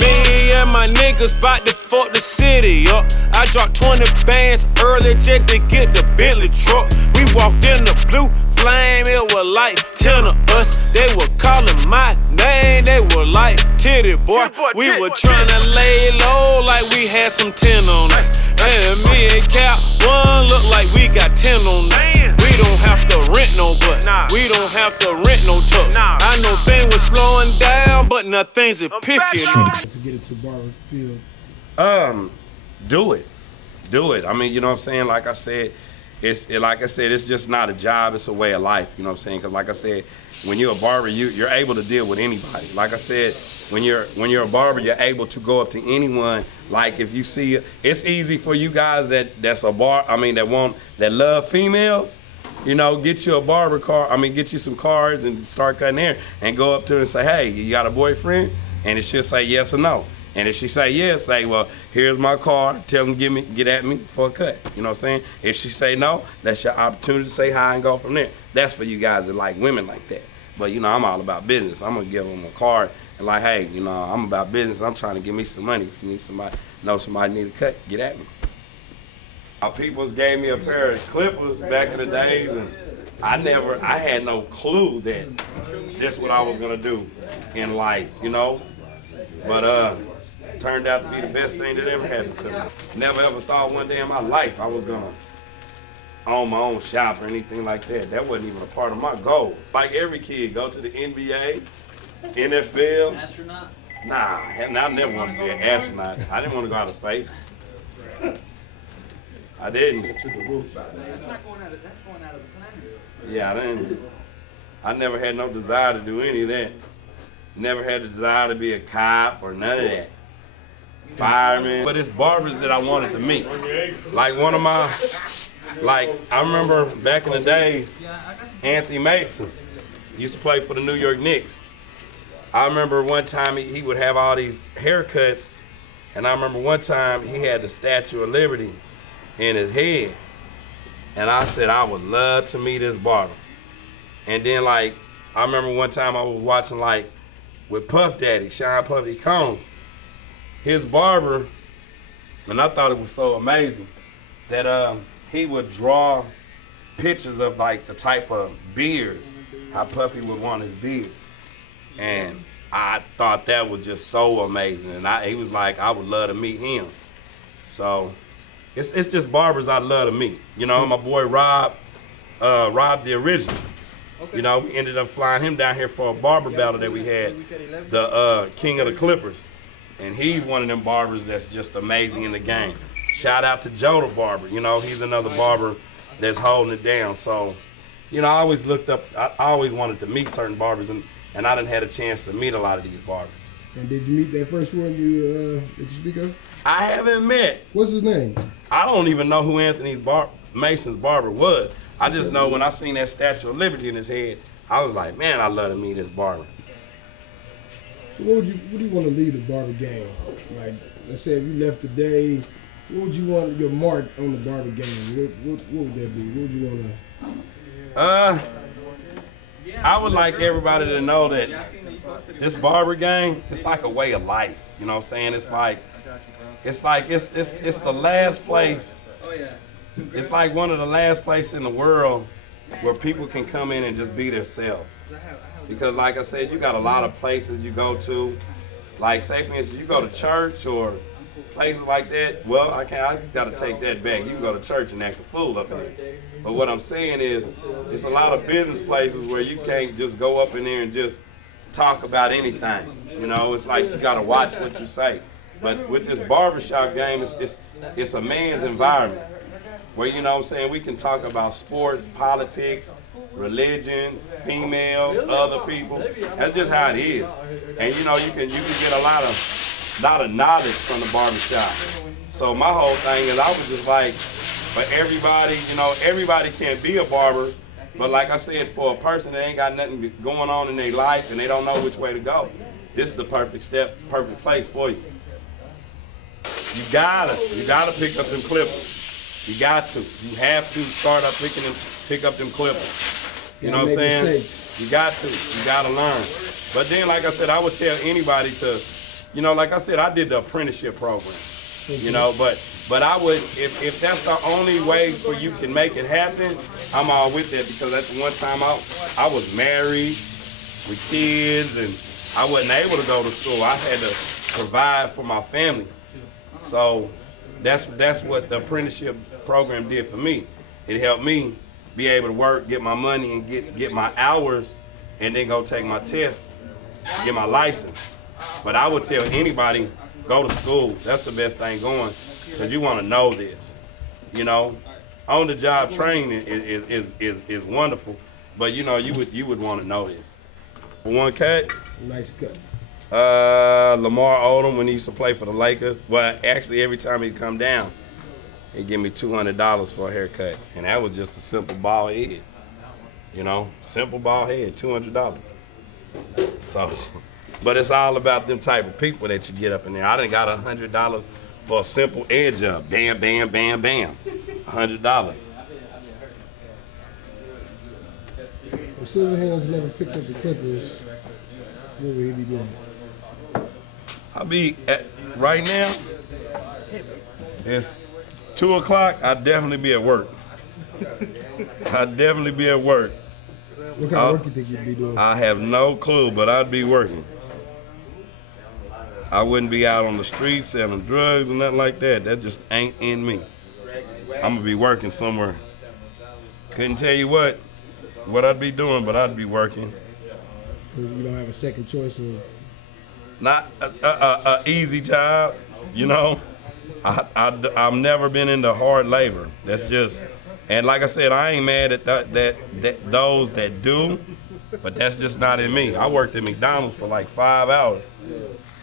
Me and my niggas bout to fuck the city up. I dropped 20 bands early just to get the Bentley truck. We walked in the blue flame, it was like 10 of us. They were calling my name, they were like, Titty boy. We were tryna lay low like we had some 10 on us. And me and Cap one look like we got 10 on us. We don't have to rent no bus, we don't have to rent no trucks. I know things was slowing down, but nothing's a picking. To get into barber field. Do it. I mean, you know what I'm saying? Like I said, it's just not a job, it's a way of life, you know what I'm saying? Because like I said, when you're a barber, you're able to deal with anybody. Like I said, when you're a barber, you're able to go up to anyone. Like if you see, it's easy for you guys that love females, you know, get you a barber card, get you some cards and start cutting hair and go up to her and say, hey, you got a boyfriend? And it should say yes or no. And if she say yes, say, well, here's my card. Tell them get at me for a cut. You know what I'm saying? If she say no, that's your opportunity to say hi and go from there. That's for you guys that like women like that. But you know, I'm all about business. I'm gonna give them a card and like, hey, you know, I'm about business. I'm trying to give me some money. If you need somebody need a cut, get at me. My people gave me a pair of clippers back in the days, and I had no clue that that's what I was gonna do in life, you know. But turned out to be the best thing that ever happened to me. Never ever thought one day in my life I was gonna own my own shop or anything like that. That wasn't even a part of my goals. Like every kid, go to the NBA, NFL. Astronaut? Nah, I never wanted to be an astronaut. I didn't want to go out of space. I didn't. That's going out of the planet. Yeah, I never had no desire to do any of that. Never had the desire to be a cop or none of that. Fireman. But it's barbers that I wanted to meet. Like I remember back in the days, Anthony Mason used to play for the New York Knicks. I remember one time he would have all these haircuts, and I remember one time he had the Statue of Liberty in his head. And I said, I would love to meet this barber. And then I remember one time I was watching with Puff Daddy, Sean Puffy Combs, his barber, and I thought it was so amazing that he would draw pictures of the type of beards, how Puffy would want his beard. And I thought that was just so amazing. And he was like, I would love to meet him. So it's just barbers I love to meet. You know, my boy Rob the Original. Okay. You know, we ended up flying him down here for a barber battle that we had, the King of the Clippers. And he's one of them barbers that's just amazing in the game. Shout out to Joe the Barber. You know, he's another barber that's holding it down. So, you know, I always wanted to meet certain barbers, and I didn't have a chance to meet a lot of these barbers. And did you meet that first one that you speak of? I haven't met. What's his name? I don't even know who Anthony Mason's barber was. I just know when I seen that Statue of Liberty in his head, I was like, man, I'd love to meet this barber. So what do you want to leave the barber game? Like, let's say if you left today, what would you want your mark on the barber game? What would that be? What would you want to? I would like everybody to know that this barber game, it's like a way of life. You know what I'm saying? It's the last place. It's like one of the last places in the world where people can come in and just be themselves. Because like I said, you got a lot of places you go to. Like say for instance, you go to church or places like that. Well, I gotta take that back. You can go to church and act a fool up in there. But what I'm saying is, it's a lot of business places where you can't just go up in there and just talk about anything. You know, it's like you gotta watch what you say. But with this barbershop game, it's a man's environment. Where, you know what I'm saying, we can talk about sports, politics, religion, female, other people. That's just how it is. And you know, you can get a lot of knowledge from the barbershop. So my whole thing is I was just like, for everybody, you know, everybody can't be a barber, but like I said, for a person that ain't got nothing going on in their life and they don't know which way to go, this is the perfect place for you. You gotta pick up them clippers. You got to. You have to start up pick up them clippers. You know what I'm saying? You got to. You gotta learn. But then, like I said, I would tell anybody to you know, like I said, I did the apprenticeship program, you know, but I would, if that's the only way for you can make it happen, I'm all with that, because at the one time I was married with kids and I wasn't able to go to school. I had to provide for my family. So that's what the apprenticeship program did for me. It helped me be able to work, get my money, and get my hours, and then go take my test, get my license. But I would tell anybody, go to school. That's the best thing going, because you want to know this. You know, on-the-job training is wonderful, but you know, you would want to know this. One cut. Nice cut. Lamar Odom, when he used to play for the Lakers, well, actually every time he'd come down, he'd give me $200 for a haircut, and that was just a simple bald head. You know, simple bald head, $200. So, but it's all about them type of people that you get up in there. I done got $100 for a simple edge up. Bam, bam, bam, bam. $100. If Scissorhands never picked up the Clippers, what would he be doing? I'll be at, right now, it's 2 o'clock, I'd definitely be at work. I'd definitely be at work. What kind of work you think you'd be doing? I have no clue, but I'd be working. I wouldn't be out on the streets selling drugs or nothing like that. That just ain't in me. I'm gonna be working somewhere. Couldn't tell you what I'd be doing, but I'd be working. You don't have a second choice of... Not a easy job, you know. I've never been into hard labor. That's just, and like I said, I ain't mad at that those that do, but that's just not in me. I worked at McDonald's for like 5 hours,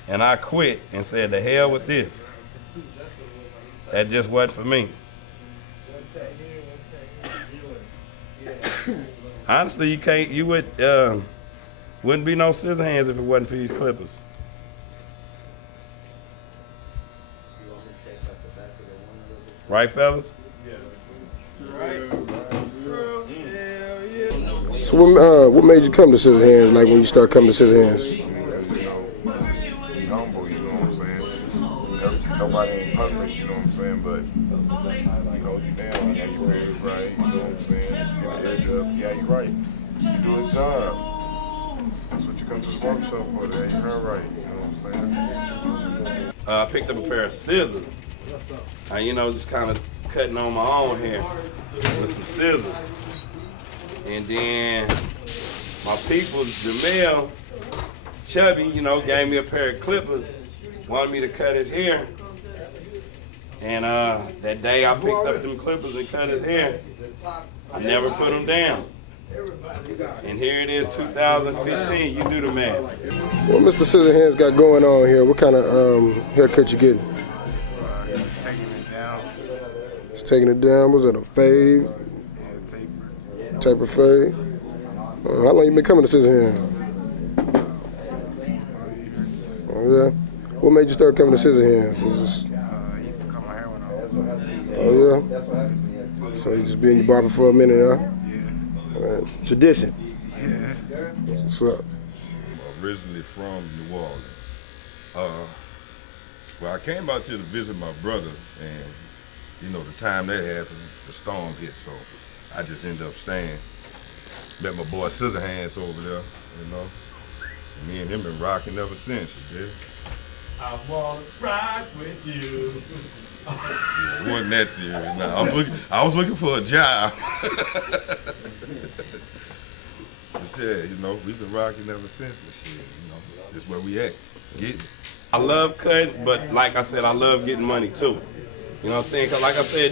and I quit and said, the hell with this. That just wasn't for me. Honestly, you wouldn't be no Scissorhands if it wasn't for these Clippers. Right, fellas? So what made you come to Scissorhands, like when you start coming to Scissorhands? You know, be humble, you know what I'm saying? Nobody ain't perfect, you know what I'm saying? But he hold you down, yeah, you ready, right? You know what I'm saying? Get your edge up, yeah, you right. You do a job. That's what you come to the workshop for, yeah, you're right, you know what I'm saying? I picked up a pair of scissors. You know, just kind of cutting on my own hair with some scissors. And then my people, Jamel, Chubby, you know, gave me a pair of clippers, wanted me to cut his hair. And that day I picked up them clippers and cut his hair, I never put them down. And here it is, 2015, you do the math. What Mr. Scissorhands got going on here? What kind of haircut you getting? Just taking it down. Just taking it down. Was it a fade? Yeah, taper. Type of fade? How long you been coming to Scissorhands? Oh yeah. What made you start coming to Scissorhands? I used to cut my hair when I was Oh yeah. So you just been your barber for a minute, huh? Yeah. It's tradition. Yeah. What's up? Originally from New Orleans. Well, I came out here to visit my brother, and you know the time that happened, the storm hit, so I just ended up staying. Met my boy Scissorhands over there, you know. And me and him been rocking ever since. You did? I wanna rock with you. It wasn't that serious. No, I was looking for a job. But yeah, you know, we've been rocking ever since this shit, you know. That's where we at. Getting. I love cutting, but like I said, I love getting money too. You know what I'm saying? Because like I said,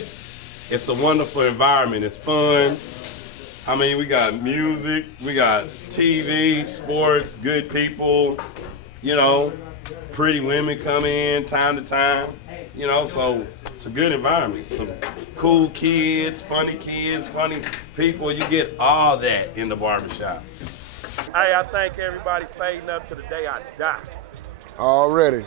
it's a wonderful environment. It's fun. I mean, we got music, we got TV, sports, good people, you know, pretty women come in time to time, you know, so it's a good environment. Some cool kids, funny people. You get all that in the barbershop. Hey, I thank everybody fading up to the day I die. Already.